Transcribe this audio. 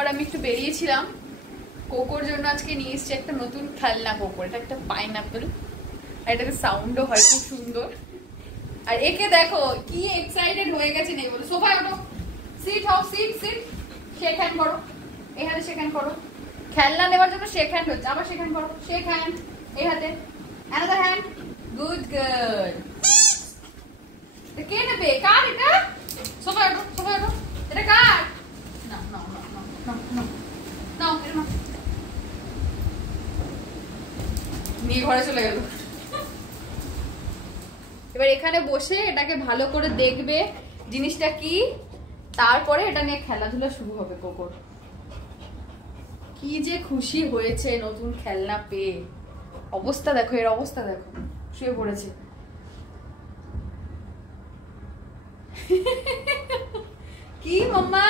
আর আমি একটু বেরিয়েছিলাম। কোকোর জন্য আজকে নিয়ে এসেছি একটা নতুন খেলনা কোকো। এটা একটা পাইনাপেল, আর এটাতে সাউন্ডও হয় খুব সুন্দর। আর একে দেখো কি এক্সাইটেড হয়ে গেছে নেই বলে। সোফায় ওঠো, সিট হও, সিট সিট, শেক হ্যান্ড করো, এই হাতে শেক হ্যান্ড করো। খেলনা নেওয়ার জন্য শেক হ্যান্ড হচ্ছে, আবার শেক হ্যান্ড করো, শেক হ্যান্ড, এই হাতে অ্যানাদার হ্যান্ড, গুড গার্ল। কে নেবে? কার এটা? সোফায় ওঠো, সোফায় ওঠো, এটা কার? না না না না না না না, এটা না। নিয়ে ঘরে চলে গেল। এবার এখানে বসে এটাকে ভালো করে দেখবে জিনিসটা কি, তারপরে এটা নিয়ে খেলাধুলা শুরু হবে কোকোর। কি যে খুশি হয়েছে নতুন খেলনা পেয়ে। অবস্থা দেখো, এর অবস্থা দেখো, শুয়ে পড়েছে। কি মাম্মা?